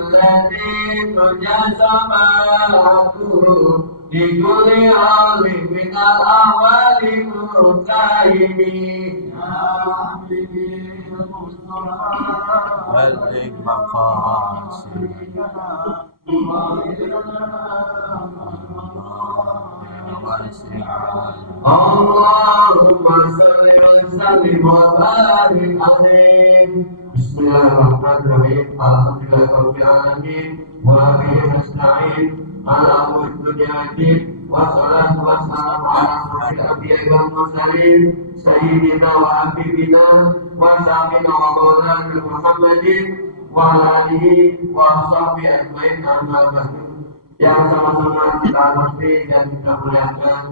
الذي تجازى معه لكل حال من الأحوال متهمين بلغ مقاصدنا اللهم صل وسلم وبارك عليه. Bismillahirrahmanirrahim. Alhamdulillahirabbil alamin wa bihi nasta'in ala umuri dunya wassalatu wassalamu ala asyrofil anbiya'i wal mursalin sayyidina wa habibina wa syafi'ina wa maulana Muhammadin wa ala alihi wa sahbihi ajmain. Amma ba'du. Yang sama-sama kita hormati dan kita muliakan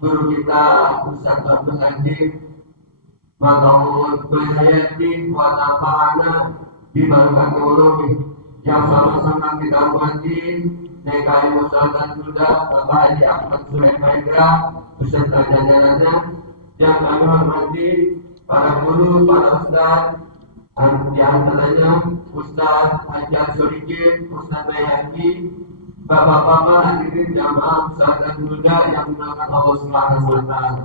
guru kita Ustaz Abdul Hakim, Maqamul Kulihayatin wa nafa'ana bimakan ulumi. Yang sama-sama kita hormati DKI Musyawarah Sunda Bapak Haji Ahmad Sulaiman beserta jajarannya. Yang kami hormati para guru, para ustaz, di antaranya Ustaz Haji Solikin, Ustaz Bayaki, Bapak-bapak hadirin jamaah Musyawarah Sunda yang dimuliakan Allah Subhanahu wa taala.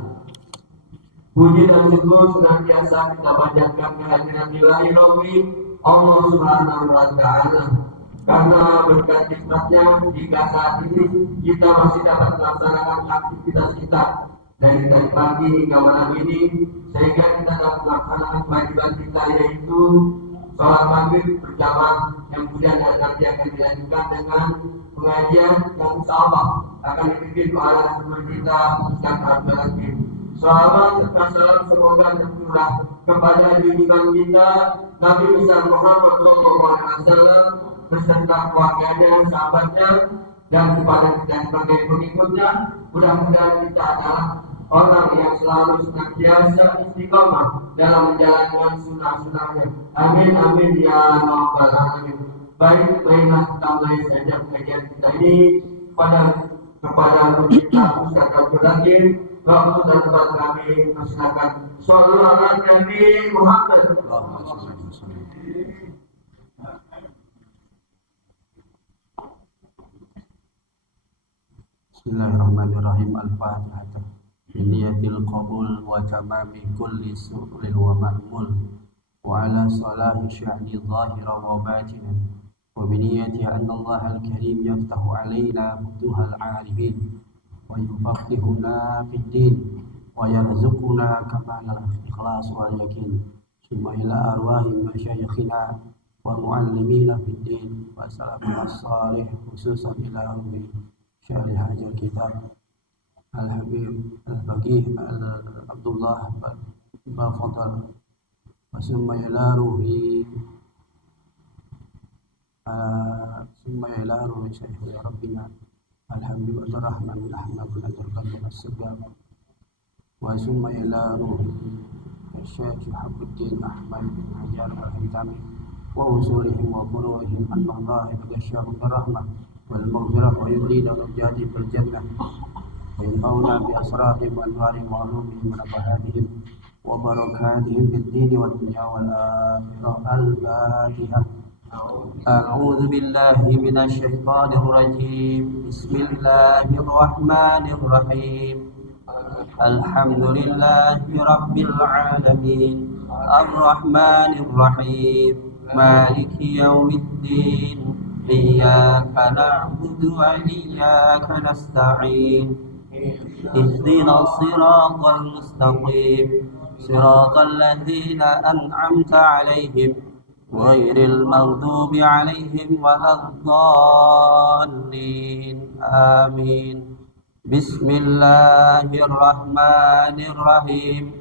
Puji dan syukur senantiasa kita panjatkan kehadiran Ilahi Rabbi Allah Subhanahu wa taala. Karena berkat nikmatnya jika saat ini kita masih dapat melaksanakan aktivitas kita dari pagi hingga malam ini, sehingga kita dapat melaksanakan kewajiban kita, yaitu sholat maghrib berjamaah yang kemudian nanti akan dilanjutkan dengan pengajian yang insya Allah akan dipimpin oleh guru kita Ustaz Abdul Hakim. Shalawat serta salam semoga tercurah kepada junjungan kita Nabi besar Muhammad SAW beserta keluarganya, sahabatnya, dan kepada kita sebagai pengikutnya. Mudah-mudahan kita adalah orang yang selalu senantiasa istiqomah dalam menjalankan sunnah-sunnahnya. Amin amin ya rabbal alamin. Baiklah kita mulai saja pengajian kita ini kepada kita Ustaz Abdul Hakim. Waktu dan tempat kami persilakan. Shallallahu ala Nabi Muhammad. Bismillahirrahmanirrahim. Al-Fatihah. Biniyatil qabul wa tamami kulli su'lin wa ma'mul wa ala salahi sya'ni zahira wa batinan wa biniyati anna Allah al-karim yaftahu alayna futuhal alimin wa yufaqqihuna fid din wa yarzuquna kamal al-ikhlas wal yakin summa ila arwahi masyayikhina wa muallimina fid din wa salamu as-salih khususan ila ummi syarih hajal kitab Al-Habib Al-Baqih Abdullah Bafadal wa summa ila ruhi Syekh ya Rabbina Al-Habib Al-Rahman Al-Ahmad Al-Qadim As-Sabab wa summa ila ruhi Syekh Habuddin Ahmad bin Hajar Al-Haytami wa usulihim wa furuhim Allah ibadashahum rahmah wal maghfirah wa yudlina wa yujadi bil jannah wa yanfa'una bi asrarihim wa anwarihim wa ulumihim wa nafahatihim wa barakatihim fid dini wad dunya wal akhirah. Al-Fatihah. A'udzu billahi minasy syaithanir rajim. Bismillahirrahmanirrahim. Alhamdulillahi rabbil alamin. Ar-Rahmanir Rahim. Maliki yaumiddin. Iyyaka na'budu wa iyyaka nasta'in. Ihdinas siratal mustaqim. Siratal ladzina an'amta 'alaihim ghairil maghdubi 'alaihim waladdallin. Amin. Bismillahirrahmanirrahim.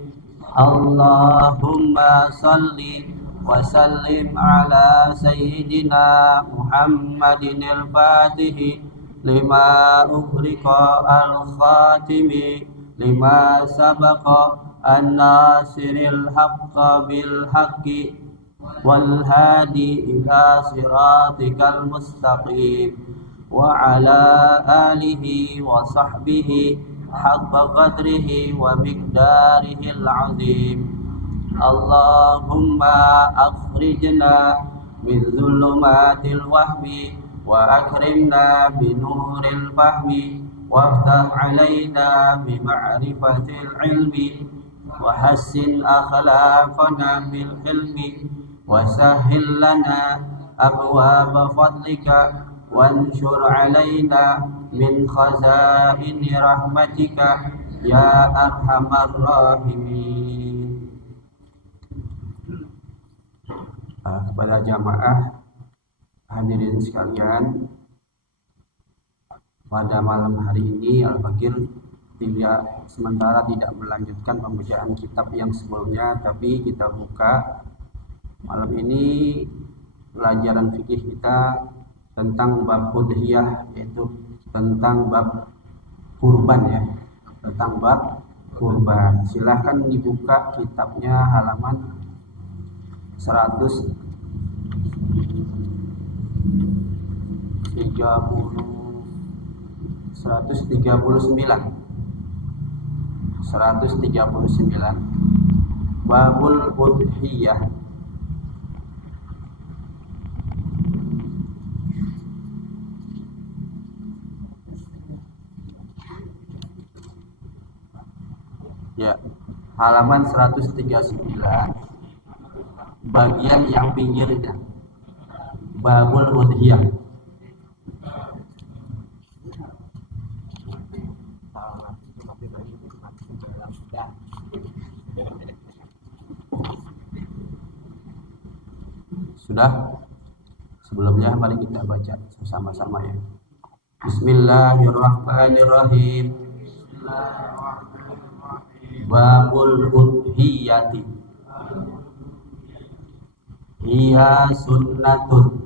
Allahumma salli wa sallim ala sayyidina Muhammadin al-Fatih lima ughriqa al-khatimi lima sabaqa an-nasiril haqqa bil haqqi wal hadi ila siratikal mustaqim wa ala alihi wa sahbihi haqqa qadrihi wa miqdarihi al-azim. Allahumma akhrijna من ظلمات الوهم وأكرمنا بنور الفهم وافتح علينا بمعرفة العلم وحسن أخلاقنا بالحلم وسهل لنا أبواب فضلك وانشر علينا من خزائن رحمتك يا أرحم الراحمين. Kepada jamaah hadirin sekalian, pada malam hari ini Al-Faqir sementara tidak melanjutkan pembacaan kitab yang sebelumnya, tapi kita buka malam ini pelajaran fikih kita tentang bab udhiyah, yaitu tentang bab kurban ya, tentang bab kurban. Silahkan dibuka kitabnya halaman 139. Babul udhiyah. Ya, halaman 139 bagian yang pinggirnya. Babul udhiyah. Sudah? Sebelumnya mari kita baca bersama-sama ya. Bismillahirrahmanirrahim. Babul udhiyati. Hiya sunnatun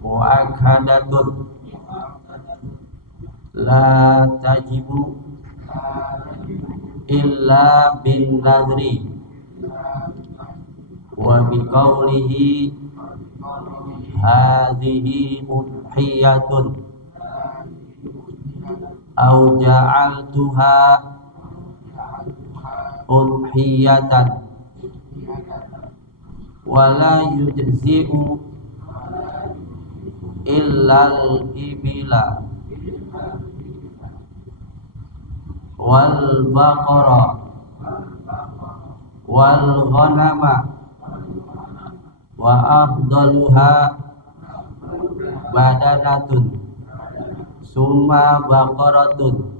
muakkadatun la tajibu illa bin nadri wa biqaulihi hadhihi udhiyatun au ja'altuha udhiyatan wala yujzi'u illal ibila wal baqara wal ghanama wa afdaluha badanatun summa baqaratun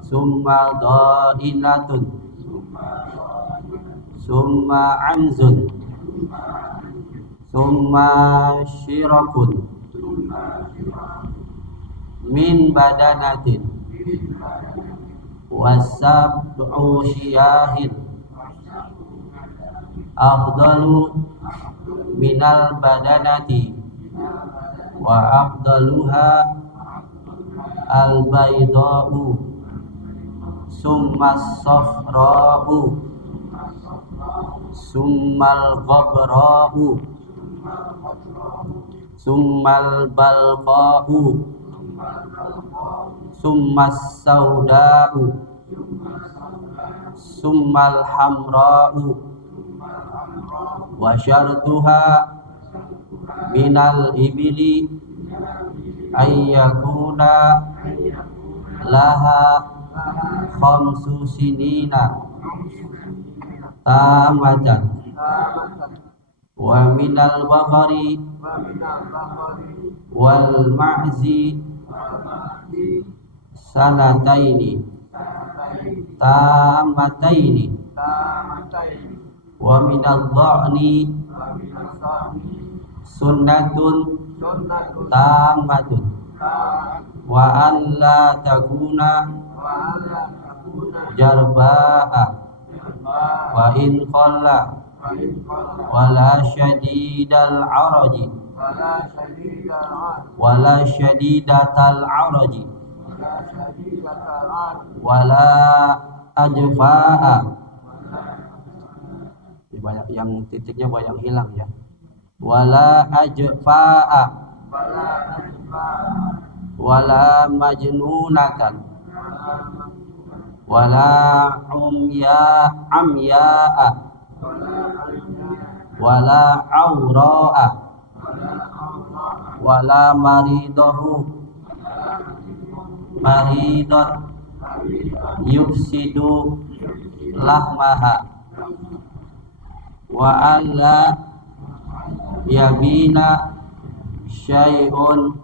summa dhainatun summa anzun summa syirakun min badanatin wasab'u syiyahin afdalu minal badanati wa afdaluha al bayda'u summa safra'u summal ghabra'u summal balqa'u summas sauda'u summal hamra'u wa syartuha minal ibili ayyakuna laha khamsu sinina tamatan wa minal baqari wal ma'zi sanataini tamataini wa minal dha'ni sunnatun tamatun wa an la takuna jarba'a wa in qalla wala syadidal araji wala syadidatal araji wala ajfa'a. Banyak yang titiknya banyak hilang ya. Wala ajfa'a wala majnunatan wala amya'a wala aura'a wala maridahu maridon yufsidu lahmaha wa alla yabina syai'un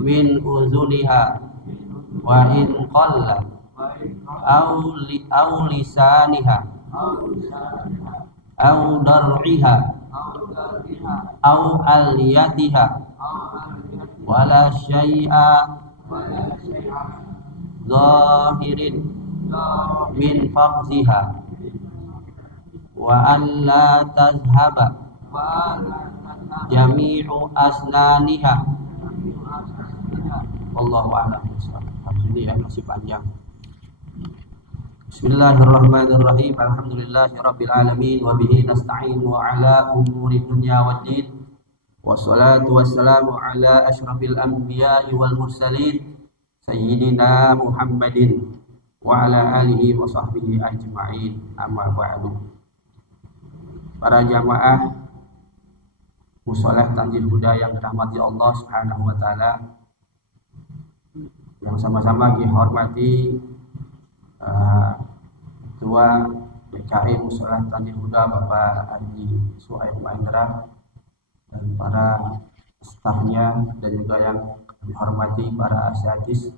min uzuniha wa in qalla au lisaniha au dar'iha au aliyatiha wala syai'a zahirin min faqziha wa an la tazhaba jami'u asnaniha. Wallahu a'lam bishawab. Ini ya masih panjang. Bismillahirrahmanirrahim. Alhamdulillahirabbil alamin wa bihi nasta'inu ala umuri dunya waddin. Wassalatu wassalamu ala asyrafil anbiya'i wal mursalin sayyidina Muhammadin wa ala alihi wa sahbihi ajma'in. Amma ba'du. Para jamaah Musholah Tanjil Huda yang dirahmati Allah Subhanahu wa taala, yang sama-sama dihormati Ketua DKI Musholah Tanjil Huda Bapak Haji Suhaib Mahendra dan para stafnya, dan juga yang dihormati para asyatis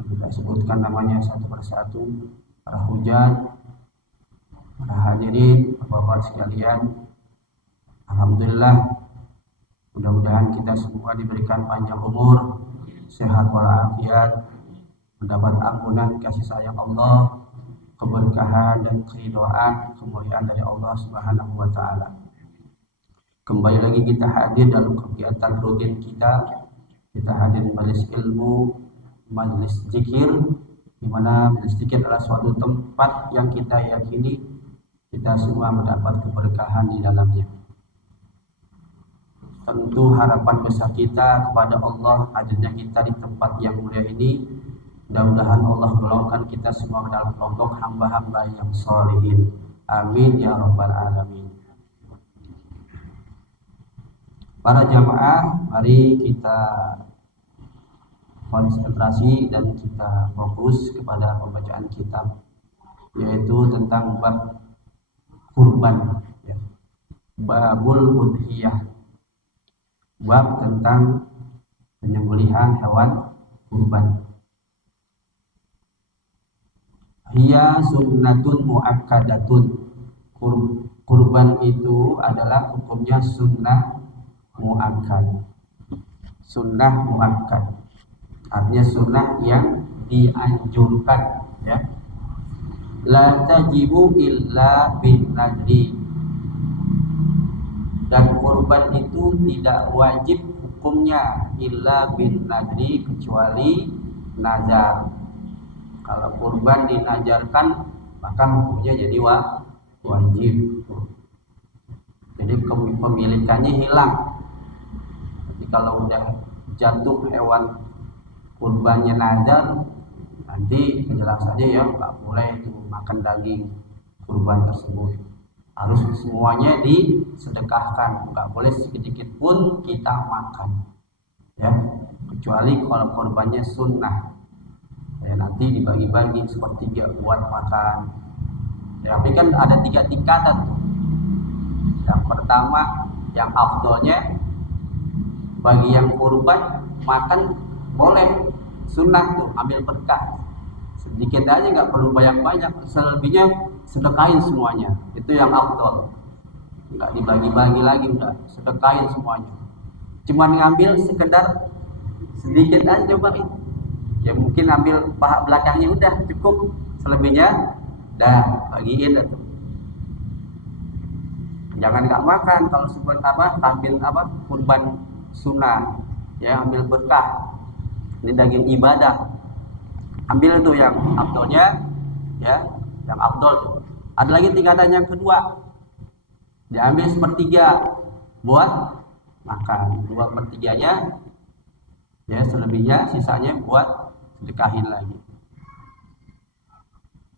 yang kita sebutkan namanya satu persatu, para hujat, para hadirin, bapak sekalian. Alhamdulillah, mudah-mudahan kita semua diberikan panjang umur, sehat walafiat, mendapat ampunan kasih sayang Allah, keberkahan dan keridhaan, kemuliaan dari Allah Subhanahu wa taala. Kembali lagi kita hadir dalam kegiatan rutin kita. Kita hadir di majelis ilmu, majelis zikir, di mana majelis zikir adalah suatu tempat yang kita yakini kita semua mendapat keberkahan di dalamnya. Tentu harapan besar kita kepada Allah hadirnya kita di tempat yang mulia ini. Mudah-mudahan Allah golongkan kita semua ke dalam kelompok hamba-hamba yang sholihin. Amin ya rabbal alamin. Para jamaah, mari kita konsentrasi dan kita fokus kepada pembacaan kitab, yaitu tentang bab kurban, ya. Babul udhiyah, bab tentang penyembelihan hewan kurban. Hiya sunnatun muakkadatun. Kurban itu adalah hukumnya sunnah muakkad. Sunnah muakkad artinya sunnah yang dianjurkan, ya. La tajibu illa bin nadri. Dan kurban itu tidak wajib hukumnya illa bin nadri, kecuali nazar. Kalau kurban dinajarkan maka hukumnya jadi wajib. Jadi kepemilikannya hilang. Jadi kalau udah jatuh hewan kurbannya nazar, nanti penjelasannya ya nggak boleh itu makan daging kurban tersebut. Harus semuanya disedekahkan, nggak boleh sedikit pun kita makan, ya, kecuali kalau kurbannya sunnah, ya, nanti dibagi-bagi sepertiga buat makan, ya. Tapi kan ada 3 tingkatan tuh. Yang pertama, yang afdolnya bagi yang kurban makan boleh, sunnah tuh, ambil berkah sedikit aja, nggak perlu banyak-banyak, selebihnya sedekahin semuanya, itu yang afdol. Nggak dibagi-bagi lagi, udah sedekahin semuanya. Cuman ngambil sekedar sedikit aja, cobain. Ya mungkin ambil paha belakangnya udah cukup, selebihnya dah bagiin itu. Jangan nggak makan kalau sebut ambil kurban sunnah, ya, ambil berkah. Ini daging ibadah, ambil itu yang afdolnya, ya, yang afdol. Ada lagi tingkatan yang kedua, diambil sepertiga buat makan, 2/3-nya, ya, selebihnya sisanya buat sedekahin lagi.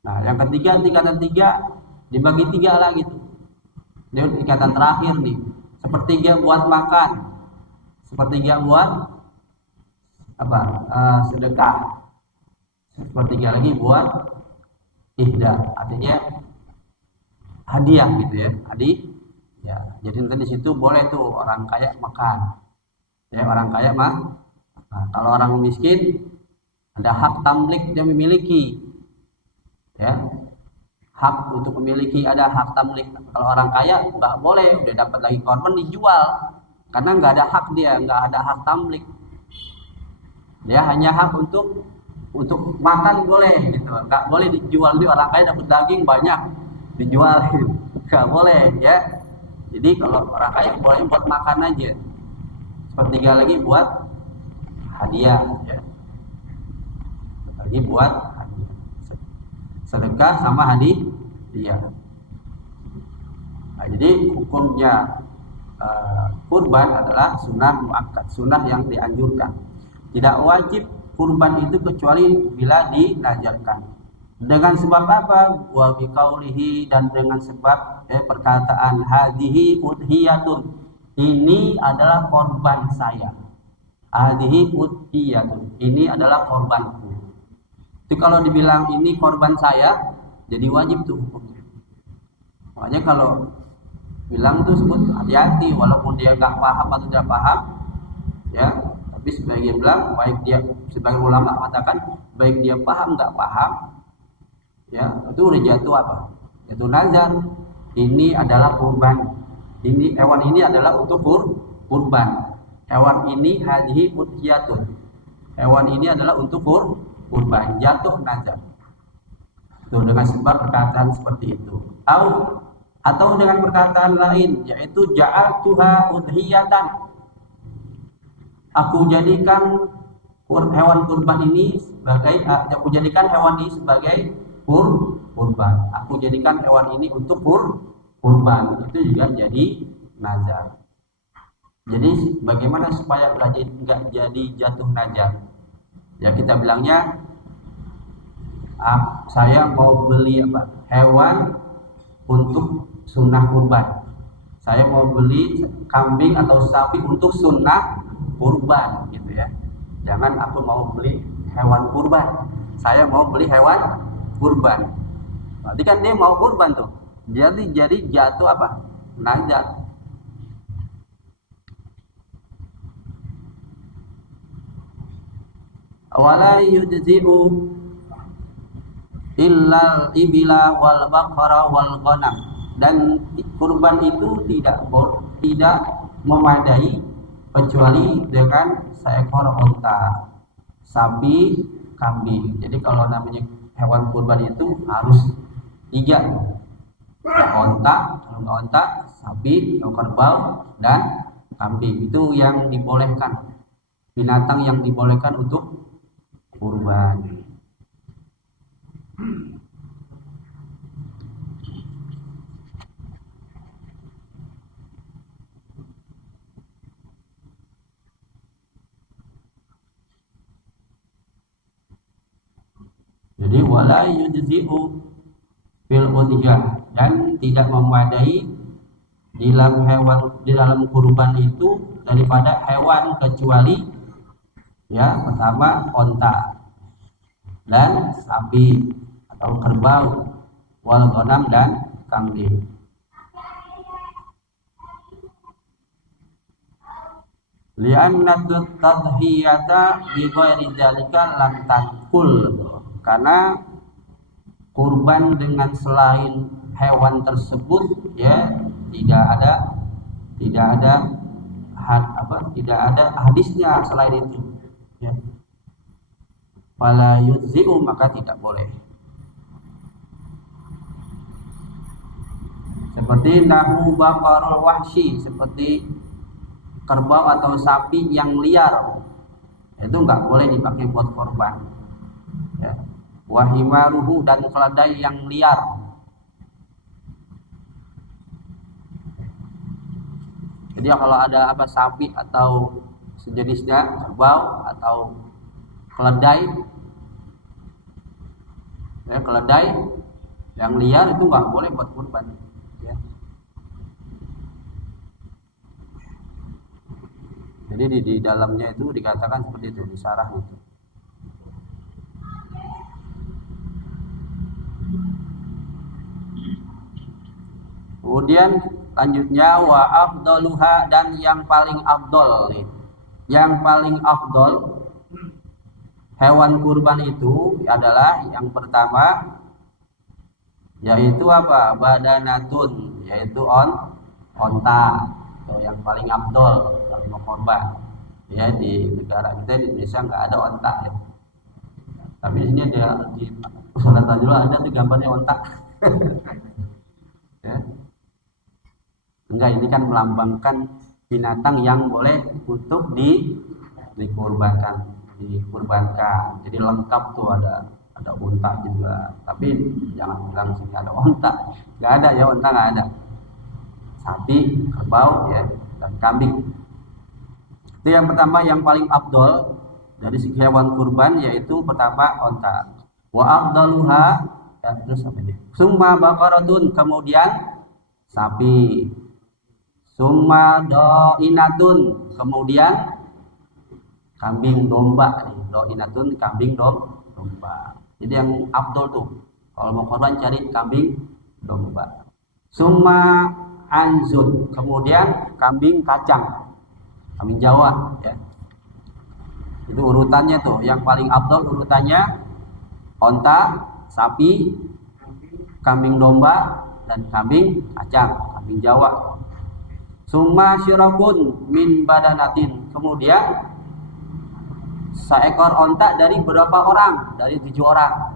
Nah, yang ketiga, tingkatan 3 dibagi 3 lagi tuh. Dia ikatan terakhir nih. Sepertiga buat makan, sepertiga buat apa? Sedekah, sepertiga lagi buat ihda, artinya hadiah gitu ya, ya. Jadi nanti di situ boleh tuh orang kaya makan, ya orang kaya mah. Nah, kalau orang miskin ada hak tamlik dia memiliki, ya hak untuk memiliki, ada hak tamlik. Kalau orang kaya nggak boleh, udah dapat lagi korban dijual, karena nggak ada hak, dia nggak ada hak tamlik, dia hanya hak untuk makan boleh gitu, nggak boleh dijual. Di orang kaya dapat daging banyak dijual nggak boleh ya. Jadi kalau orang kaya boleh buat makan aja, sepertiga lagi buat hadiah ya, lagi buat hadiah, sedekah sama hadiah. Nah, jadi hukumnya kurban adalah sunnah muakkad, sunnah yang dianjurkan. Tidak wajib kurban itu kecuali bila dinajarkan. Dengan sebab apa? Wa biqaulihi, dan dengan sebab perkataan hadhihi udhiyatun, ini adalah korban saya. Hadhihi udhiyatun, ini adalah korbanku. Itu kalau dibilang ini korban saya, jadi wajib tuh hukumnya. Makanya kalau bilang tuh sebut hati-hati, walaupun dia nggak paham atau tidak paham, ya. Tapi sebagian bilang, baik dia, sebagian ulama mengatakan baik dia paham nggak paham, ya itu udah jatuh apa? Jatuh nazar. Ini adalah kurban. Ini hewan ini adalah untuk kurban. Hewan ini hadhihi udhiyatun. Hewan ini adalah untuk kurban. Jatuh nazar. Tuh, dengan sebab perkataan seperti itu. Atau dengan perkataan lain, yaitu ja'altuha udhiyatan. Aku jadikan hewan kurban ini sebagai, aku jadikan hewan ini sebagai kurban. Aku jadikan hewan ini untuk kurban. Itu juga jadi nazar. Jadi bagaimana supaya nggak jadi jatuh nazar? Ya kita bilangnya, saya mau beli apa? Hewan untuk sunnah kurban. Saya mau beli kambing atau sapi untuk sunnah kurban gitu ya. Jangan aku mau beli hewan kurban, saya mau beli hewan kurban. Berarti kan dia mau kurban tuh. Jadi jatuh apa? Nazar. Wala yujzi'u illal ibila wal baqara wal ghanam, dan kurban itu tidak memadai kecuali dengan seekor unta, sapi, kambing. Jadi kalau namanya hewan kurban itu harus 3, unta, kalau nggak unta, sapi, kerbau, dan kambing. Itu yang dibolehkan, binatang yang dibolehkan untuk kurban. Jadi wala yujzi'u fil udhiyah, dan tidak memadai di dalam kurban itu daripada hewan kecuali ya pertama onta dan sapi atau kerbau, wal ghanam dan kambing. Li'anna tadhiyata bi ghairi dzalika lam tanqul, karena kurban dengan selain hewan tersebut ya tidak ada hadisnya selain itu ya. Fala yujzi'u, maka tidak boleh. Seperti nahu baqarul wahsyi, seperti kerbau atau sapi yang liar, itu nggak boleh dipakai buat korban ya. Wahimaruhu, dan keledai yang liar. Jadi kalau ada sapi atau sejenisnya, kerbau atau keledai ya, keledai yang liar itu nggak boleh buat kurban ya. Jadi di dalamnya itu dikatakan seperti itu, di sarah itu. Kemudian lanjutnya wa afdaluha, dan yang paling afdol nih. Yang paling afdol hewan kurban itu adalah yang pertama yaitu apa? Badanatun, yaitu onta. Itu yang paling afdol kalau mau kurban. Ya, di negara kita di Indonesia nggak ada onta ya. Tapi di sini dia di Salat dulu ada tuh gambarnya onta. Ya. Enggak, ini kan melambangkan binatang yang boleh untuk dikurbankan. Jadi lengkap tuh, ada unta juga. Tapi jangan bilang sini ada unta. Enggak ada ya, unta enggak ada. Sapi, kerbau ya, dan kambing. Itu yang pertama, yang paling afdol dari segi hewan kurban, yaitu pertama onta. Wa afdaluha, ya, terus apa ini? Summa baqaratun, kemudian sapi. Summa doinatun, kemudian kambing domba nih. Doinatun, kambing domba. Jadi yang afdol tuh kalau mau korban cari kambing domba. Summa anzun, kemudian kambing kacang, kambing Jawa ya. Itu urutannya tuh, yang paling afdol urutannya onta, sapi, kambing domba, dan kambing kacang, kambing Jawa. Summa syirakun min badanatin, kemudian seekor onta dari berapa orang? Dari 7 orang.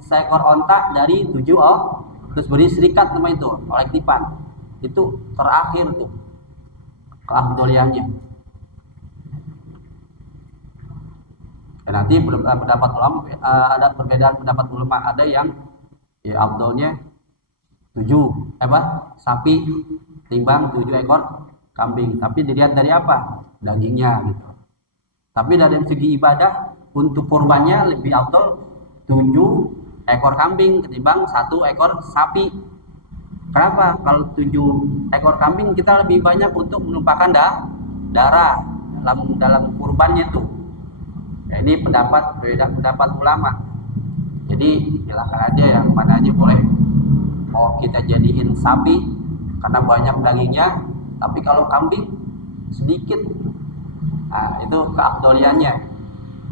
Seekor onta dari 7 orang. Terus beri serikat nama itu, kolektifan. Itu terakhir tuh keafdoliannya. Dan nanti pendapat ulama, ada perbedaan pendapat ulama, ada yang ya afdolnya 7 sapi timbang 7 ekor kambing. Tapi dilihat dari apa? Dagingnya gitu. Tapi dari segi ibadah untuk kurbannya lebih afdol 7 ekor kambing ketimbang 1 ekor sapi. Kenapa? Kalau 7 ekor kambing kita lebih banyak untuk menumpahkan darah dalam kurbannya tuh. Nah, ini beda pendapat ulama. Jadi silakan aja yang mana aja boleh. Mau kita jadiin sapi karena banyak dagingnya, tapi kalau kambing sedikit, nah itu keafdoliannya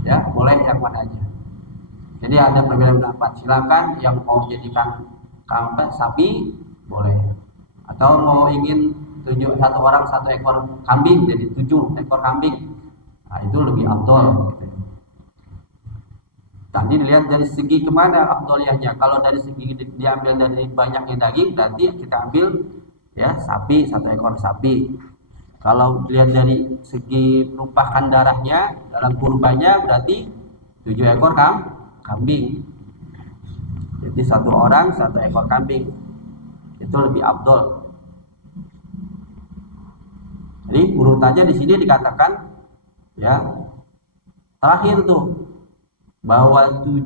ya, boleh yang mana aja. Jadi ada perbedaan pendapat. Silakan yang mau jadikan sapi boleh, atau mau ingin 1 orang 1 ekor kambing jadi 7 ekor kambing, nah itu lebih afdol gitu. Tadi dilihat dari segi kemana afdoliannya. Kalau dari segi diambil dari banyaknya daging, berarti kita ambil ya sapi, 1 ekor sapi. Kalau dilihat dari segi menumpahkan darahnya dalam kurbannya, berarti 7 ekor kambing. Jadi 1 orang 1 ekor kambing, itu lebih afdol. Jadi urutannya di sini dikatakan ya terakhir tuh bahwa 1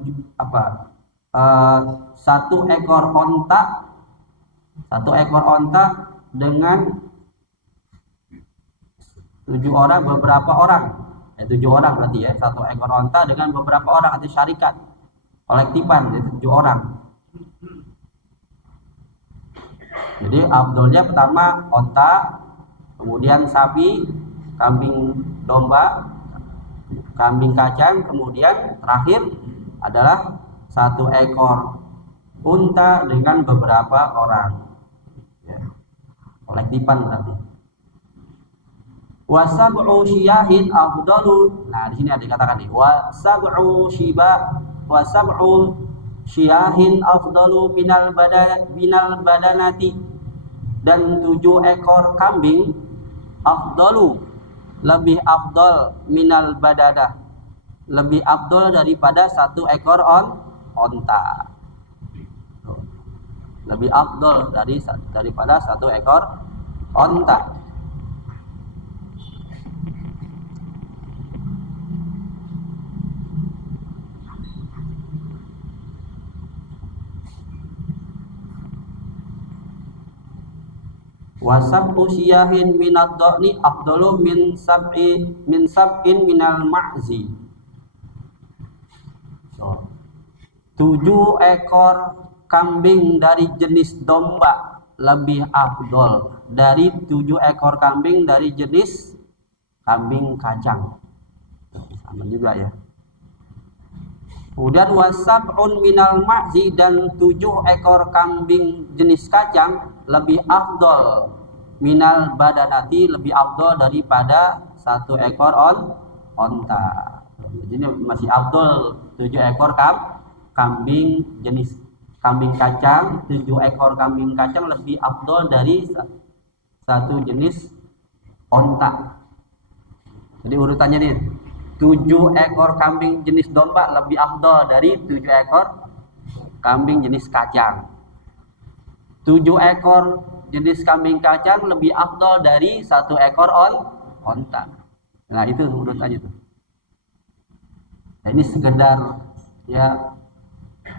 ekor onta dengan 7 orang beberapa orang, 7 orang berarti ya, 1 ekor onta dengan beberapa orang atau syarikat kolektifan, jadi 7 orang. Jadi afdolnya pertama onta, kemudian sapi, kambing domba, kambing kacang, kemudian terakhir adalah 1 ekor unta dengan beberapa orang ya, kolektifan berarti. Wasab'u syiyahin afdalu. Nah, di sini ada dikatakan nih, wasab'u syiyahin afdalu minal badanati, dan 7 ekor kambing afdalu, lebih afdal minal badadah, lebih afdal daripada 1 ekor onta. Lebih afdal daripada 1 ekor onta. Wasab'u siyahin minad dhani afdalu min sab'in minal ma'zi. So, 7 ekor kambing dari jenis domba lebih afdol dari 7 ekor kambing dari jenis kambing kacang. Sama juga ya. Kemudian wasab'un minal ma'zi, dan 7 ekor kambing jenis kacang lebih afdol minal badanati, lebih afdol daripada 1 ekor onta. Jadi masih afdol 7 ekor kambing jenis kambing kacang. 7 ekor kambing kacang lebih afdol dari 1 jenis onta. Jadi urutannya nih, 7 ekor kambing jenis domba lebih afdol dari 7 ekor kambing jenis kacang. 7 ekor jenis kambing kacang lebih afdol dari 1 ekor onta. Nah, itu urutannya tuh. Nah, ini sekedar ya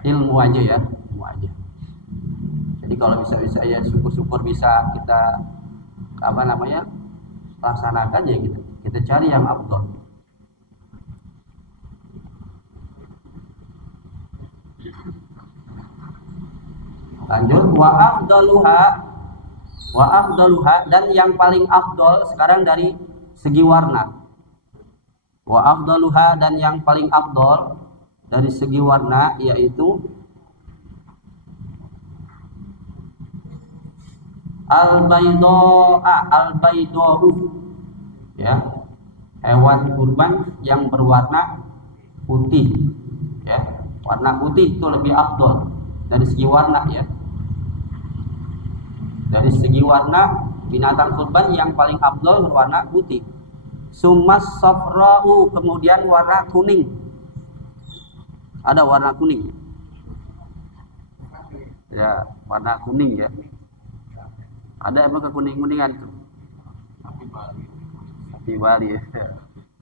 ilmu aja ya, ilmu aja. Jadi kalau bisa ya syukur-syukur bisa kita laksanakan ya gitu. Kita cari yang afdol. Lanjut, wa afdaluha, dan yang paling afdol sekarang dari segi warna. Wa afdaluha, dan yang paling afdol dari segi warna yaitu al-baydau, ya, hewan kurban yang berwarna putih, ya, warna putih itu lebih afdol dari segi warna ya. Dari segi warna, binatang kurban yang paling afdol berwarna putih. Summas safra'u, kemudian warna kuning. Ada warna kuning. Ya, warna kuning ya. Ada apa kekuning-kuningan tuh? Sapi Bali ya.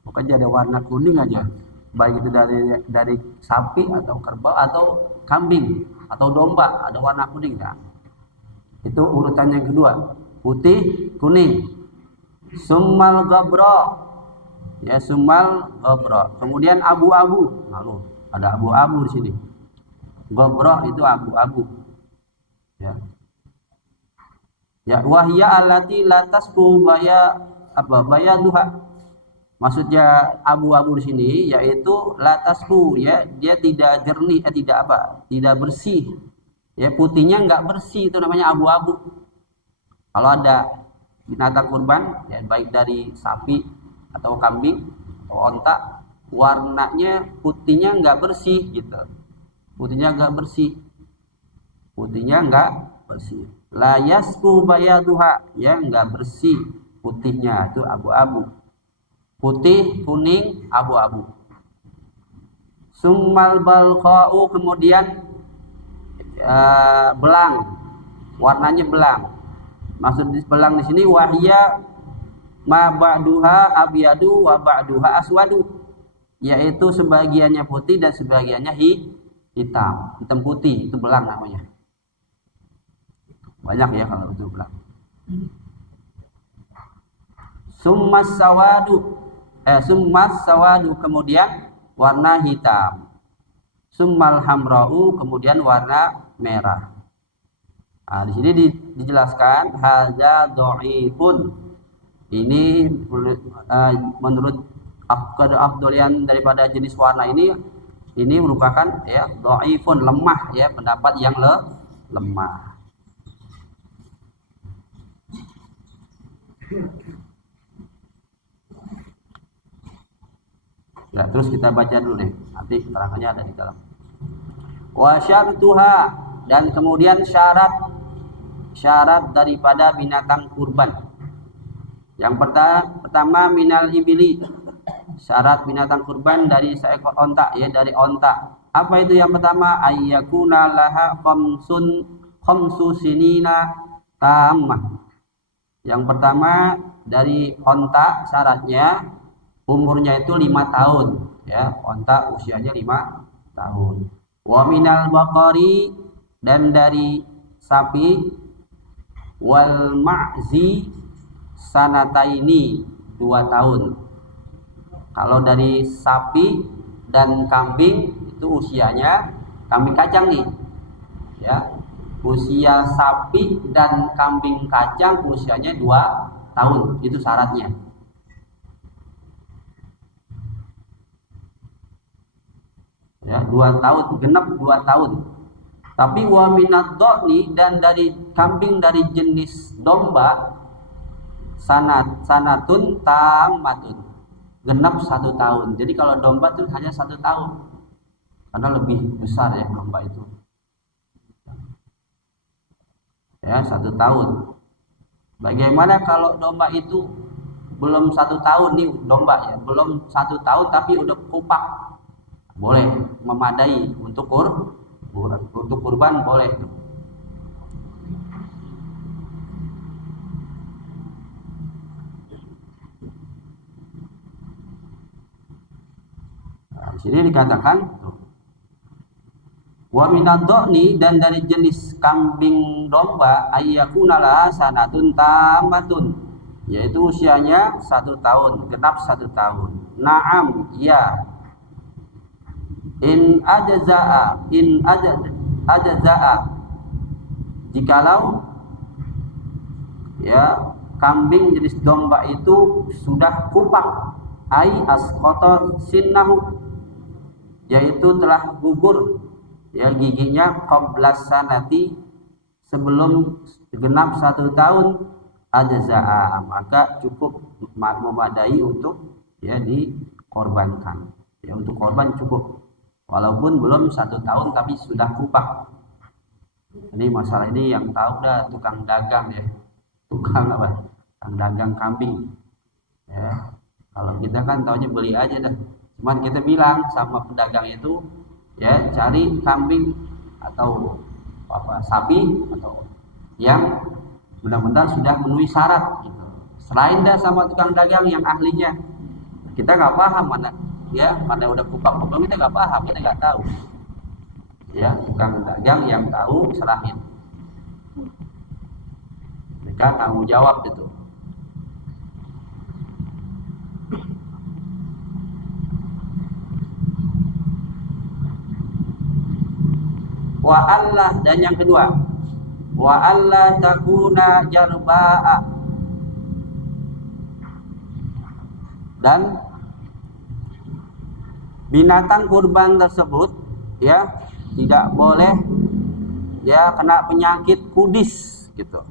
Pokoknya ada warna kuning aja. Baik itu dari sapi atau kerbau atau kambing atau domba, ada warna kuning ya. Itu urutan yang kedua, putih, kuning. Summal ghabra, ya, summal ghabra. Kemudian abu-abu. Lalu ada abu-abu di sini. Ghabra itu abu-abu. Ya. Ya, wahya allati la tasbu bayaduha. Maksudnya abu-abu di sini yaitu la tasbu, ya, dia tidak jernih, tidak bersih. Ya, putihnya nggak bersih, itu namanya abu-abu. Kalau ada binatang kurban, ya, baik dari sapi atau kambing atau onta, warnanya putihnya nggak bersih gitu. Putihnya nggak bersih. La yasku bayaduha, ya, nggak bersih putihnya, itu abu-abu. Putih, kuning, abu-abu. Summal balqa'u, kemudian belang, warnanya belang. Maksud belang di sini wahya ma ba'duha abyadu wa ba'duha aswadu, yaitu sebagiannya putih dan sebagiannya hitam putih, itu belang namanya. Banyak ya kalau itu belang. Summas sawadu, kemudian warna hitam. Summal hamra'u, kemudian warna merah. Nah, di sini dijelaskan hadza dhaifun. Ini menurut keafdolian daripada jenis warna ini merupakan ya dhaifun, lemah ya, pendapat yang lemah. Ya, terus kita baca dulu nih, nanti keterangannya ada di dalam. Wa syartuha, dan kemudian syarat daripada binatang kurban. Yang pertama minal ibili, syarat binatang kurban dari seekor onta, ya, dari onta. Apa itu yang pertama? Ayyakuna laha khamsu sinina tammah. Yang pertama dari onta syaratnya umurnya itu 5 tahun, ya, onta usianya 5 tahun. Wa minal baqari, dan dari sapi wal ma'zi sanataini 2 tahun. Kalau dari sapi dan kambing itu usianya, kambing kacang nih ya, usia sapi dan kambing kacang usianya 2 tahun, itu syaratnya ya, 2 tahun, genap 2 tahun. Tapi wa minad dhani, dan dari kambing dari jenis domba, sanatun tamatun, genap 1 tahun. Jadi kalau domba itu hanya 1 tahun, karena lebih besar ya domba itu ya, 1 tahun. Bagaimana kalau domba itu belum 1 tahun nih, domba ya belum 1 tahun tapi udah kupak, boleh, memadai untuk kurban boleh. Nah, di sini dikatakan wa minad dhani, dan dari jenis kambing domba ayyakuna la sanatun tamatun, yaitu usianya 1 tahun, genap 1 tahun. Naam, ya. In ajza'a, jikalau ya kambing jenis domba itu sudah kupak, ai asqata sinnahu, yaitu telah gugur ya giginya, qabla sanati, sebelum genap 1 tahun, ajza'a, maka cukup memadai untuk ya dikorbankan ya, untuk korban cukup walaupun belum 1 tahun tapi sudah kupak. Ini masalah ini yang tahu dah tukang dagang ya, tukang apa, tukang dagang kambing ya. Kalau kita kan taunya beli aja dah, cuman kita bilang sama pedagang itu ya, cari kambing atau apa sapi atau yang benar-benar sudah memenuhi syarat gitu. Selain dah sama tukang dagang yang ahlinya, kita nggak paham mana ya, mana udah kupak belum, kita nggak paham, kita nggak tahu ya. Tukang dagang yang tahu serahin, mereka tanggung jawab itu. Wa Allah, dan yang kedua, wa alla takuna jarba'a, dan binatang kurban tersebut ya tidak boleh ya kena penyakit kudis gitu.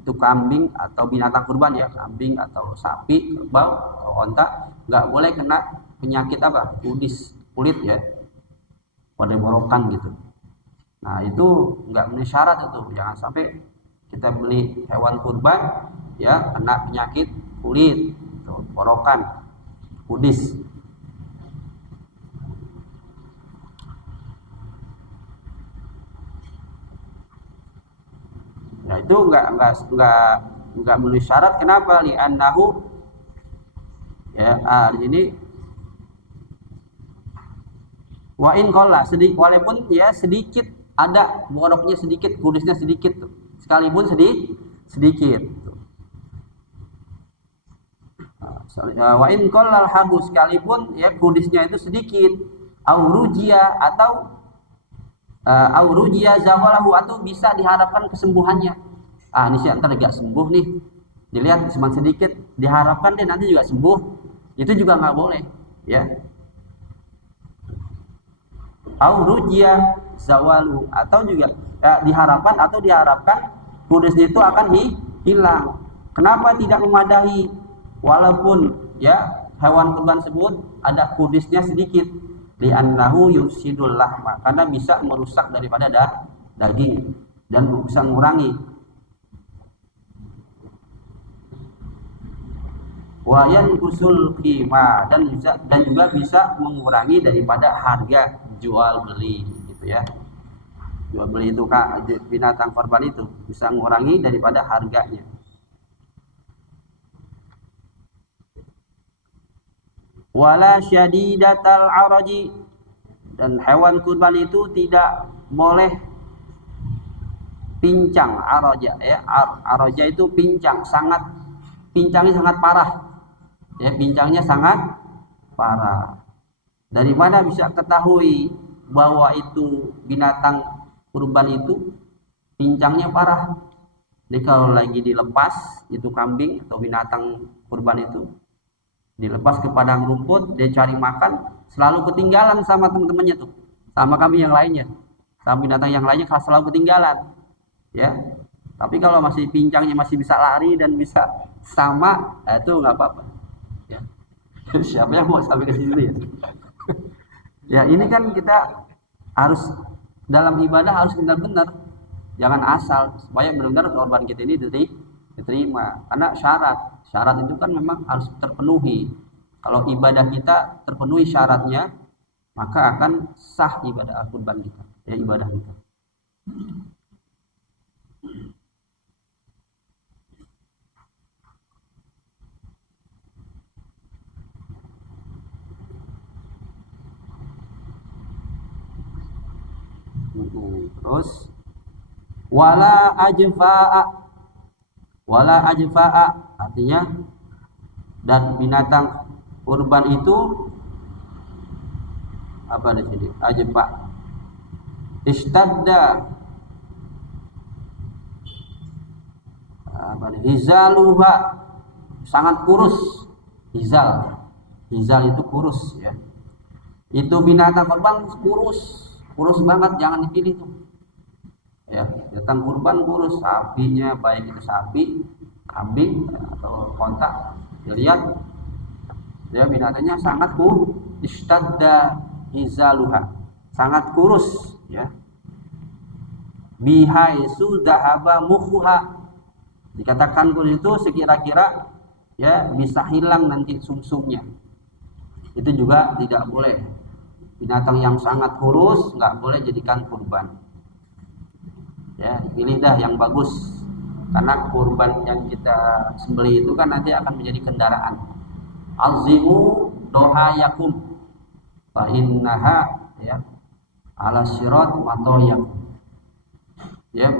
Itu kambing atau binatang kurban ya, kambing atau sapi, kerbau atau onta, nggak boleh kena penyakit apa, kudis, kulit ya, pada borokan gitu. Nah itu nggak memenuhi syarat itu, jangan sampai kita beli hewan kurban ya kena penyakit kulit, borokan, kudis. Nah itu nggak memenuhi syarat. Kenapa? Li'annahu ya, di sini wa in qalla, walaupun ya sedikit ada boroknya sedikit, kudisnya sedikit tuh, sekalipun sedikit. Wa in qalla al-habu, sekalipun ya kudisnya itu sedikit, aurujia atau aurujia zawalahu, atau bisa diharapkan kesembuhannya. Ini sih antar agak sembuh nih, dilihat cuma sedikit, diharapkan dia nanti juga sembuh, itu juga nggak boleh ya. Aurujia zawalu, atau juga ya, diharapkan kudisnya itu akan hilang. Kenapa tidak memadai walaupun ya hewan kurban tersebut ada kudisnya sedikit? Li'annahu yufsidul lahma, karena bisa merusak daripada daging dan bisa mengurangi. Wa yanqusul qimah, dan juga bisa mengurangi daripada harga jual beli gitu ya. Jual beli itu binatang korban itu bisa mengurangi daripada harganya. Wala syadidatal araji, dan hewan kurban itu tidak boleh pincang, araja ya, araja itu pincang, pincangnya sangat parah. Ya, pincangnya sangat parah. Dari mana bisa ketahui bahwa itu binatang kurban itu pincangnya parah? Jadi kalau lagi dilepas itu kambing atau binatang kurban itu dilepas ke padang rumput, dia cari makan, selalu ketinggalan sama teman-temannya tuh, sama kambing yang lainnya, sama binatang yang lainnya selalu ketinggalan. Ya, tapi kalau masih pincangnya masih bisa lari dan bisa sama, itu nggak apa-apa. Ya. Siapa yang mau sampai ke sini ya? Ya ini kan kita harus dalam ibadah harus benar-benar, jangan asal, supaya benar-benar korban kita ini diterima. Karena syarat itu kan memang harus terpenuhi. Kalau ibadah kita terpenuhi syaratnya, maka akan sah ibadah kurban kita, ya ibadah kita. Terus wala ajfa'a artinya, dan binatang kurban itu apa di sini? Ajfa istadda hizaluha, sangat kurus. Hizal itu kurus ya. Itu binatang kurban kurus banget, jangan dipilih tuh. Ya, binatang kurban kurus, sapinya baik itu sapi, kambing atau onta. Dilihat dia binatangnya sangat istadda hizaluha, sangat kurus ya. Bihaisu dahaba mukhuha, dikatakan kurus itu sekira-kira ya bisa hilang nanti sumsumnya. Itu juga tidak boleh. Binatang yang sangat kurus nggak boleh jadikan kurban. Ya, pilih dah yang bagus. Karena kurban yang kita sembelih itu kan nanti akan menjadi kendaraan. Azimu dohayakum fa innaha ya ala sirat matoyakum. Ya,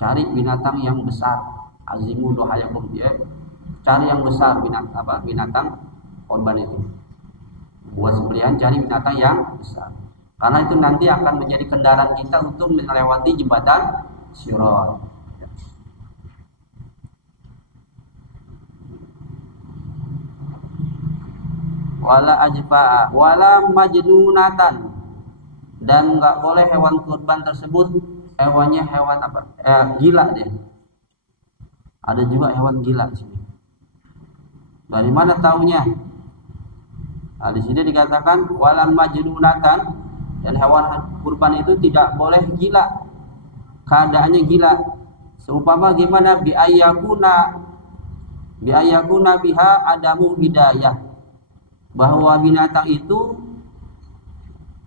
cari binatang yang besar. Azimu dohayakum ya. Cari yang besar binatang kurban itu. Buat sembelihan cari binatang yang besar, karena itu nanti akan menjadi kendaraan kita untuk melewati jembatan Sirat. Wala ajfa'a wala majnunatan, dan nggak boleh hewan kurban tersebut hewannya hewan apa? Gila deh. Ada juga hewan gila di sini. Dari mana taunya? Nah, di sini dikatakan walam majnunatan, dan hewan kurban itu tidak boleh gila, keadaannya gila. Seumpama gimana? Biayakuna biha adamu hidayah, bahwa binatang itu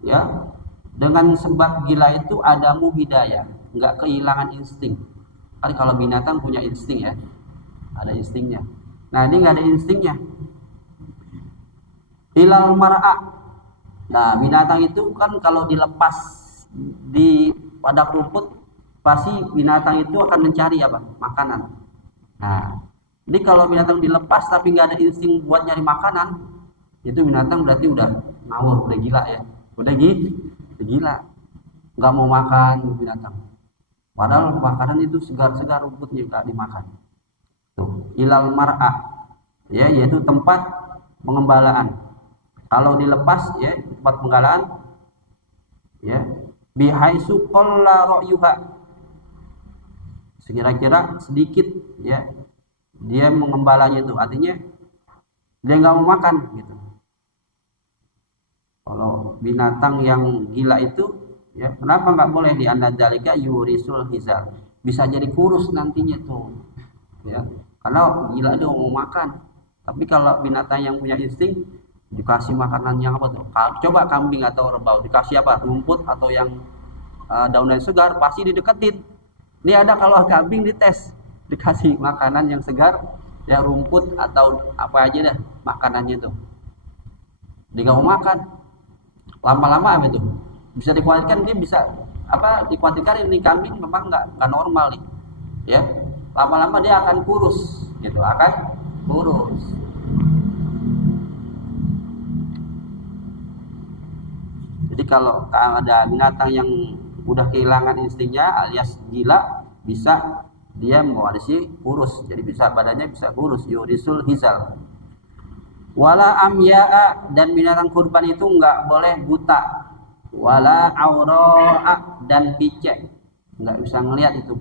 ya dengan sebab gila itu adamu hidayah, nggak kehilangan insting. Kan kalau binatang punya insting ya, ada instingnya. Nah ini nggak ada instingnya. Hilal mar'a. Nah, binatang itu kan kalau dilepas di padang rumput, pasti binatang itu akan mencari apa? Makanan. Nah, jadi kalau binatang dilepas tapi nggak ada insting buat nyari makanan, itu binatang berarti udah ngawur, udah gila ya. Udah gila. Nggak mau makan binatang. Padahal makanan itu segar-segar rumputnya nggak dimakan. Tuh, hilal mar'a. Ya, yaitu tempat pengembalaan. Kalau dilepas ya tempat penggalaan ya bihaisu qalla ra'yuha, sekira-kira sedikit ya dia mengembalanya itu, artinya dia nggak mau makan gitu. Kalau binatang yang gila itu ya kenapa nggak boleh? Di anadzalika yurisul hizal, bisa jadi kurus nantinya tuh ya, karena gila dia mau makan. Tapi kalau binatang yang punya insting dikasih makanan yang apa tuh? Coba kambing atau kerbau dikasih apa? Rumput atau yang daun-daun segar, pasti dideketin. Ini ada kalau kambing dites, dikasih makanan yang segar, ya rumput atau apa aja dah makanannya tuh. Dia nggak mau makan. Lama-lama apa itu? Bisa dikualikan dia bisa dikhawatirkan ini kambing memang nggak normal nih, ya. Lama-lama dia akan kurus, gitu, akan kurus. Jadi kalau ada binatang yang udah kehilangan instingnya alias gila, bisa dia mewarisi kurus, jadi bisa badannya bisa kurus, yurisul hizal. Wala amya'a, dan binatang kurban itu nggak boleh buta. Wala aura'a, dan picek, nggak bisa ngelihat itu.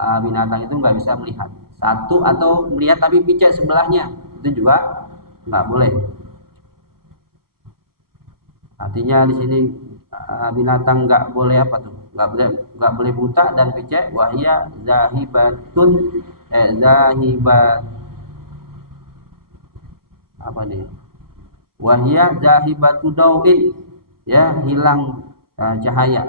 Binatang itu nggak bisa melihat satu, atau melihat tapi picek sebelahnya, itu juga nggak boleh. Artinya di sini binatang nggak boleh nggak boleh buta dan picek. Wahya zahibatun zahibat apa nih? Wahya zahibatu dawin, ya, hilang cahaya.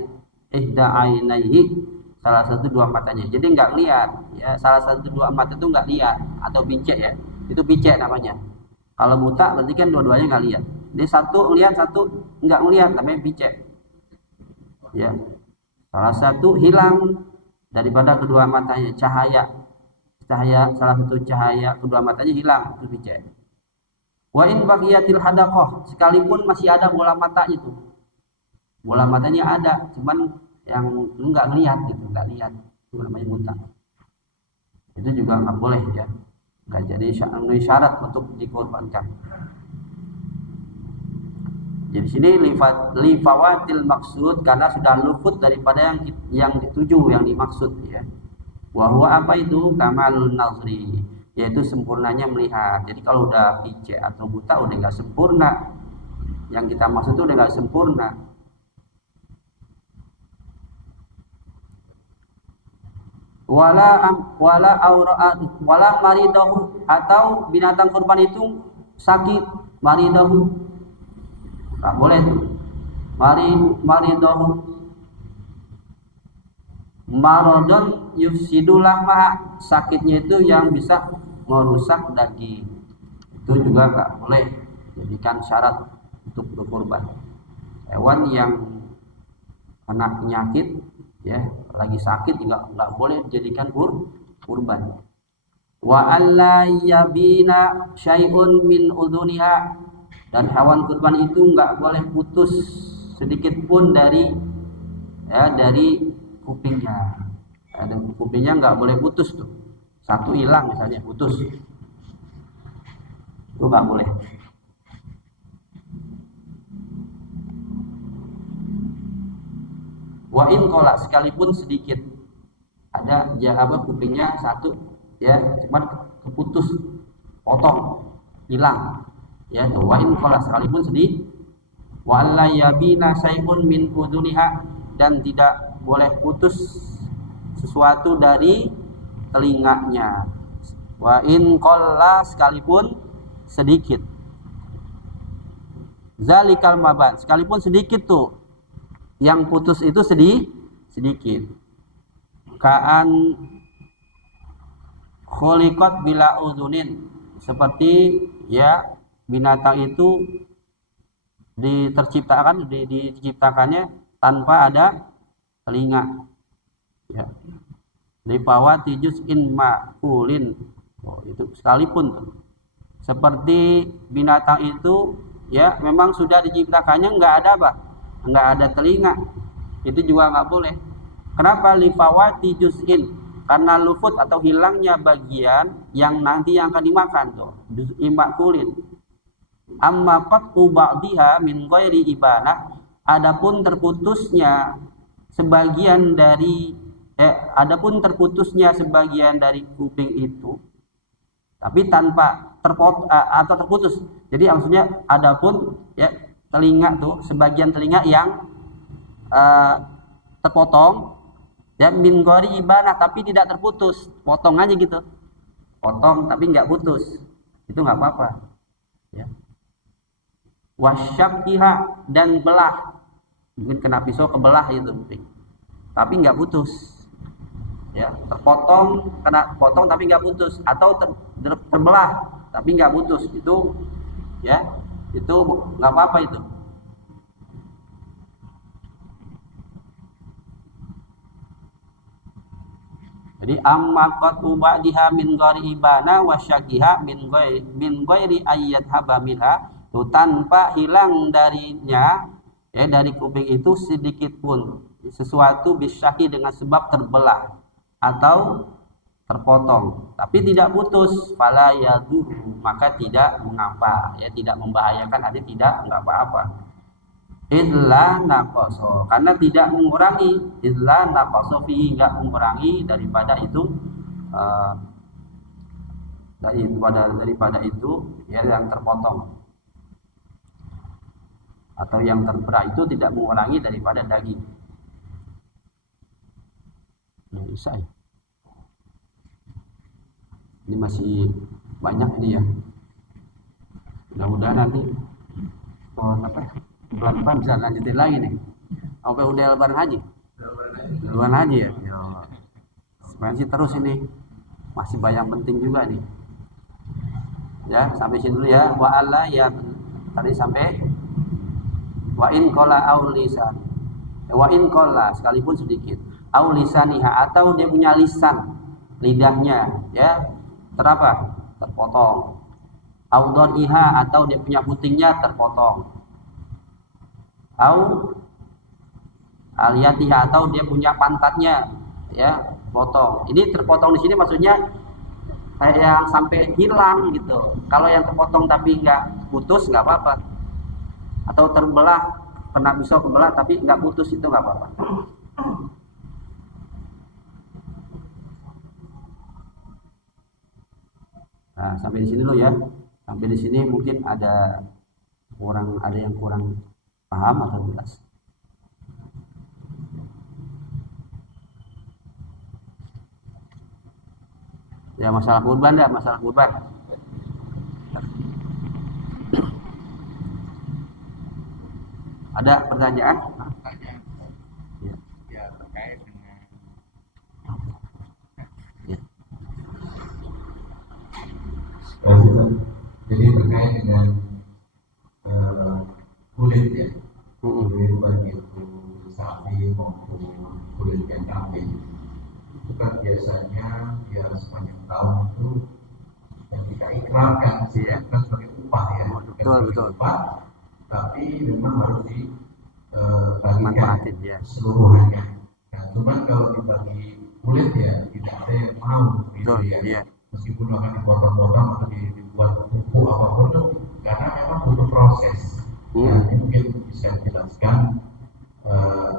Ihda ainaihi, salah satu dua matanya. Jadi nggak lihat, ya, salah satu dua mata itu nggak lihat, atau picek, ya, itu picek namanya. Kalau buta berarti kan dua-duanya nggak lihat. Jadi satu lihat, satu nggak melihat, namanya picek, ya. Salah satu hilang daripada kedua matanya, cahaya salah satu cahaya kedua matanya hilang, itu picek. Wa in baqiyatil hadaqah, sekalipun masih ada bola mata itu. Bola matanya ada, cuman yang lu nggak ngelihat gitu, nggak lihat. Itu namanya buta. Itu juga nggak boleh, ya. Nggak jadi syarat untuk dikorbankan. Jadi sini lifawatil maksud, karena sudah luput daripada yang dituju, yang dimaksud, ya. Wahwa apa itu? Kamalun nazri, yaitu sempurnanya melihat. Jadi kalau udah picek atau buta udah nggak sempurna, yang kita maksud itu udah nggak sempurna. Wala aura'at wala maridahu, atau binatang kurban itu sakit, maridahu nggak boleh tuh. Maridahu marodon yufsidulah maha, sakitnya itu yang bisa merusak daging, itu juga nggak boleh jadikan syarat untuk berkurban. Hewan yang kena penyakit, ya, lagi sakit juga nggak boleh dijadikan kurban. Wa alla yabina syai'un min udhuniha, dan hewan kurban itu nggak boleh putus sedikit pun dari kupingnya. Ada kupingnya nggak boleh putus tuh, satu hilang misalnya putus, itu nggak boleh. Wa in qala, sekalipun sedikit ada kupingnya satu, ya, cuman keputus, potong, hilang, ya, tuh. Wa in qala, sekalipun sedikit. Wa alla yabina syai'un min udhuniha, dan tidak boleh putus sesuatu dari telinganya. Wa in qalla, sekalipun sedikit. Zalikal maban, sekalipun sedikit tuh, yang putus itu sedikit. Kaan khuliqat bila udhunin, seperti, ya, binatang itu diciptakannya tanpa ada telinga, ya. Lipawati juz'in ma'kulin, itu sekalipun tuh. Seperti binatang itu, ya, memang sudah diciptakannya nggak ada telinga, itu juga nggak boleh. Kenapa? Lifawati juz'in, karena luput atau hilangnya bagian yang nanti yang akan dimakan tuh, juz'in ma'kulin. Amma qat'u ba'diha min ghairi ibanah, adapun terputusnya sebagian dari kuping itu, tapi tanpa atau terputus. Jadi maksudnya adapun, ya, telinga tuh, sebagian telinga yang terpotong, ya, min ghairi ibanah, tapi tidak terputus, potong aja gitu, potong tapi nggak putus, itu nggak apa-apa, ya. Wasyakiha, dan belah, mungkin kena pisau kebelah itu penting, tapi nggak putus, ya, kena potong tapi nggak putus, atau terbelah tapi nggak putus, itu, ya, itu nggak apa-apa itu. Jadi amma qatu ba'diha min ghairi ibana wa syakiha min ghairi ayyat haba minha, itu tanpa hilang darinya ya dari kuping itu sedikit pun sesuatu bisyaki dengan sebab terbelah atau terpotong, tapi tidak putus, fala yadurru, maka tidak mengapa, ya tidak membahayakan, artinya tidak enggak apa-apa. Illa naqaso, karena tidak mengurangi, illa naqaso fihi, enggak mengurangi daripada itu daripada itu ya yang terpotong atau yang terbelah, itu tidak mengurangi daripada daging. Ya, bisa ya. Ini masih banyak ini ya. Mudah-mudahan nanti bulan depan bisa lanjutin lagi nih. Sampai udah lebaran haji. Lebaran haji ya. Ya Allah. Sebenarnya terus ini masih banyak penting juga nih. Ya, sampai sini dulu ya. Wa alla ya tadi sampai wa in qala aulisan. Wa in qala sekalipun sedikit. Aulisaniha, atau dia punya lisan, lidahnya ya terpotong. Audoniha, atau dia punya putingnya terpotong. Au aliyatiha, atau dia punya pantatnya ya potong. Ini terpotong di sini maksudnya yang sampai hilang gitu. Kalau yang terpotong tapi nggak putus nggak apa-apa. Atau terbelah, kena pisau kebelah tapi nggak putus, itu nggak apa-apa. Nah, sampai di sini dulu ya. Sampai di sini mungkin ada yang kurang paham atau jelas. Ya, masalah kurban ya, masalah kurban. Ada pertanyaan? Ya, terkait dengan Jadi terkait dengan kulit ya, kulit baik itu sapi maupun kulit kambing, itu kan biasanya ya sepanjang tahun itu yang kita ikrarkan sih ya, kan sebagai upah ya, Betul. upah, tapi memang harus dibagikan Ya. seluruhannya. Nah, cuman kalau dibagi kulit ya tidak ada yang mau gitu ya. Iya. Meskipun akan dipotong-potong atau dibuat buku apapun tuh, karena memang butuh proses. Nah, ini mungkin bisa dijelaskan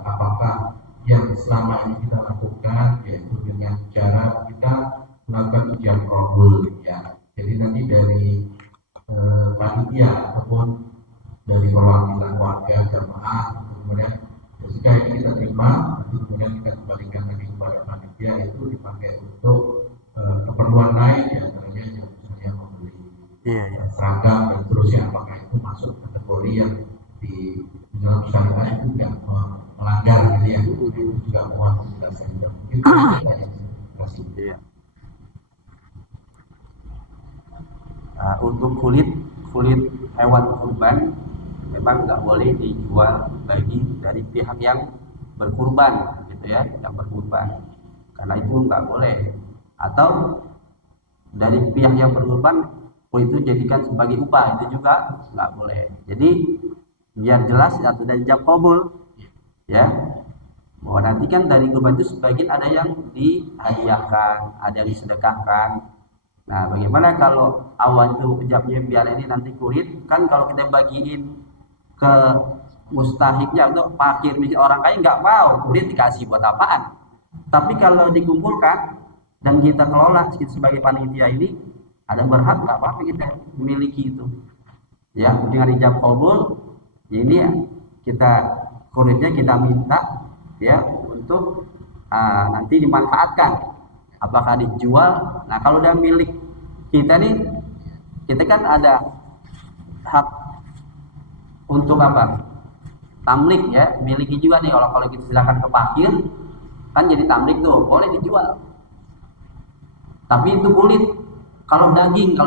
apakah yang selama ini kita lakukan yaitu dengan cara kita melakukan ujian qabul ya. Jadi nanti dari panitia ataupun dari perwakilan warga jamaah, kemudian ketika ini kita terima, nanti kemudian kita kembalikan lagi kepada panitia, itu dipakai untuk keperluan lain ya, misalnya membeli seragam dan seterusnya. Apakah itu masuk kategori yang di dalam syariat itu tidak melanggar gitu ya? Itu juga mohon penjelasan. Mungkin Iya. Untuk kulit hewan kurban memang nggak boleh dijual bagi dari pihak yang berkurban gitu ya, yang berkurban, karena itu nggak boleh. Atau dari pihak yang berkurban itu jadikan sebagai upah, itu juga nggak boleh. Jadi biar jelas atau dari jam qabul ya, bahwa nanti kan dari kurban itu sebagian ada yang dihadiahkan, ada yang disedekahkan. Nah, bagaimana kalau awal itu ujabnya biar ini nanti kulit, kan kalau kita bagiin ke mustahiknya untuk parkir miskin orang kaya nggak mau, kulit dikasih buat apaan? Tapi kalau dikumpulkan dan kita kelola sebagai panitia ini, ada berhak nggak apa-apa kita memiliki itu. Ya, dengan ijab qabul ini ya, kita kulitnya kita minta ya untuk nanti dimanfaatkan. Apakah dijual? Nah, kalau udah milik kita nih, kita kan ada hak untuk apa? Tamlik ya, miliki juga nih. Kalau kita silakan ke parkir, kan jadi tamlik tuh, boleh dijual. Tapi itu kulit. Kalau daging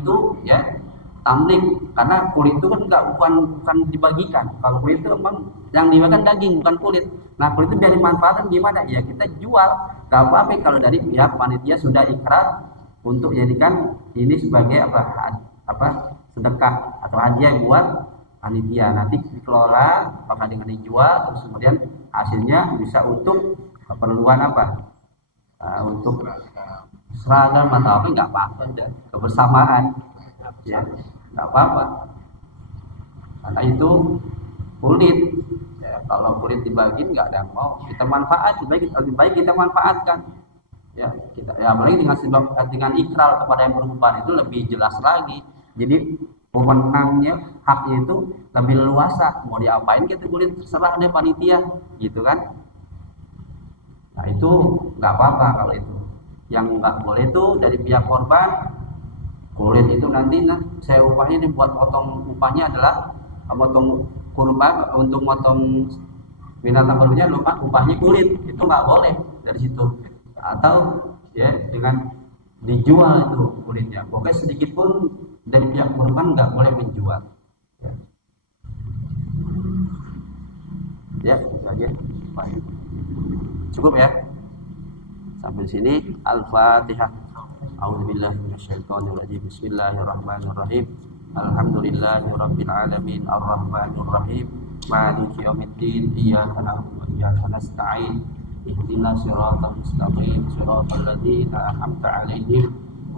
itu ya tamlik, karena kulit itu kan bukan dibagikan. Kalau kulit itu memang yang dimakan daging bukan kulit. Nah kulit itu biar dimanfaatkan gimana? Ya kita jual, gak apa-apa kalau dari pihak panitia sudah ikrar untuk jadikan ini sebagai sedekah atau hadiah buat panitia. Nanti dikelola apakah dengan dijual, terus kemudian hasilnya bisa untuk keperluan untuk seragam atau apa, nggak apa-apa, kebersamaan ya nggak apa-apa, karena itu kulit ya, kalau kulit dibagi nggak ada yang mau, kita manfaat, lebih baik kita manfaatkan ya, kita ya, apalagi dengan ikrar kepada yang berkorban itu lebih jelas lagi. Jadi pemenangnya haknya itu lebih leluasa, mau diapain gitu kulit terserah deh panitia gitu kan. Nah itu nggak apa-apa. Kalau itu yang nggak boleh itu dari pihak korban, kulit itu nanti saya upahnya dibuat potong, upahnya adalah potong kurban untuk potong binatang kurbannya, lupa upahnya kulit, itu nggak boleh dari situ. Atau ya dengan dijual itu kulitnya, pokoknya sedikit pun dari pihak korban nggak boleh menjual ya itu aja. Cukup ya sampai sini. Al-Fatihah. A'udzubillahi minasyaitonirrajim. Bismillahirrahmanirrahim. Alhamdulillahirabbil alamin arrahmanir rahim maliki yaumiddin iyyaka na'budu wa iyyaka nasta'in ihdinas siratal mustaqim siratal ladzina an'amta 'alaihim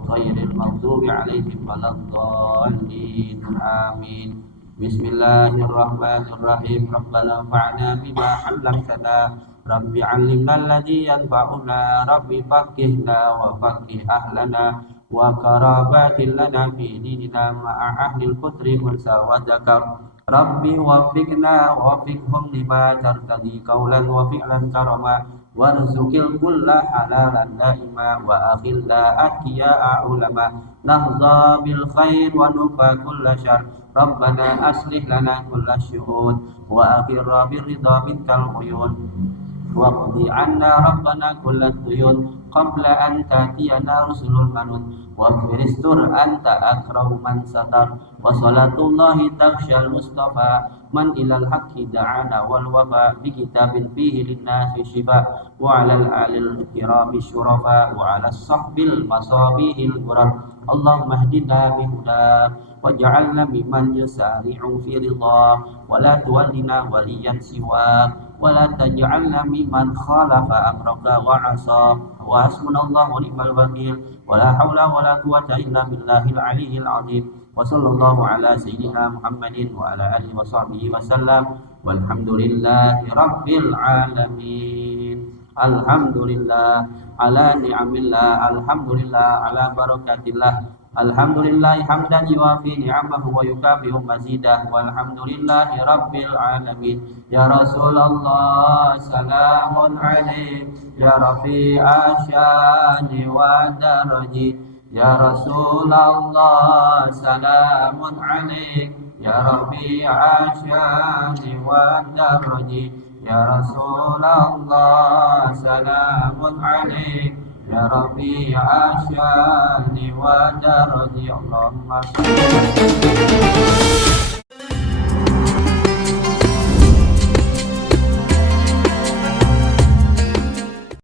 ghairil maghdubi 'alaihim waladdallin amin. Bismillahirrahmanirrahim. Rabbana fa'na bima 'allamtana Rabbi 'allimna alladzi yanfa'una Rabbi faqihna wa faqih ahlana wa karabatin lana fi dinina ma'a ahlil qudri wal sawadaka Rabbi wafiqna wafiqhum lima tartadi qawlan wa fi'lan karama warzuqil kulla halalan daima wa akhilla atqiya ulama nahza bil khair wa nufa kulla syar Rabbana aslih lana kulla syuhud wa akhirra birridha minkal uyun waqdi anna rabbana kulla duyun qabla an ta'tiyana rusulul manun wa firistur anta akramu man satar wa salatullahi takshal mustafa man ilal haqqi da'ana wal wafa bi kitabin fihi linnasi shifa wa alal alil kirami syurafa wa alas sahbil masabihil murad Allahumma hdina bihuda waj'alna mimman yusari'u fi ridha wa la tuwallina waliyan siwa ولا تجعلنا ممن خالف أمرك وعصى وحسبنا الله ونعم الوكيل ولا حول ولا قوة إلا بالله العلي العظيم وصلى الله على سيدنا محمد وعلى آله وصحبه وسلم والحمد لله رب العالمين. الحمد لله على نعم الله الحمد لله على بركات الله Alhamdulillah hamdan yuafi ni'amahu wa yukafi'u mazidah walhamdulillahi rabbil alamin. Ya Rasulullah salamun alaik ya rafi'a syani wa daraji. Ya Rasulullah salamun alaik ya rafi'a syani wa daraji. Ya Rasulullah salamun alaik ya Rabbi asyani wa darani Allahumma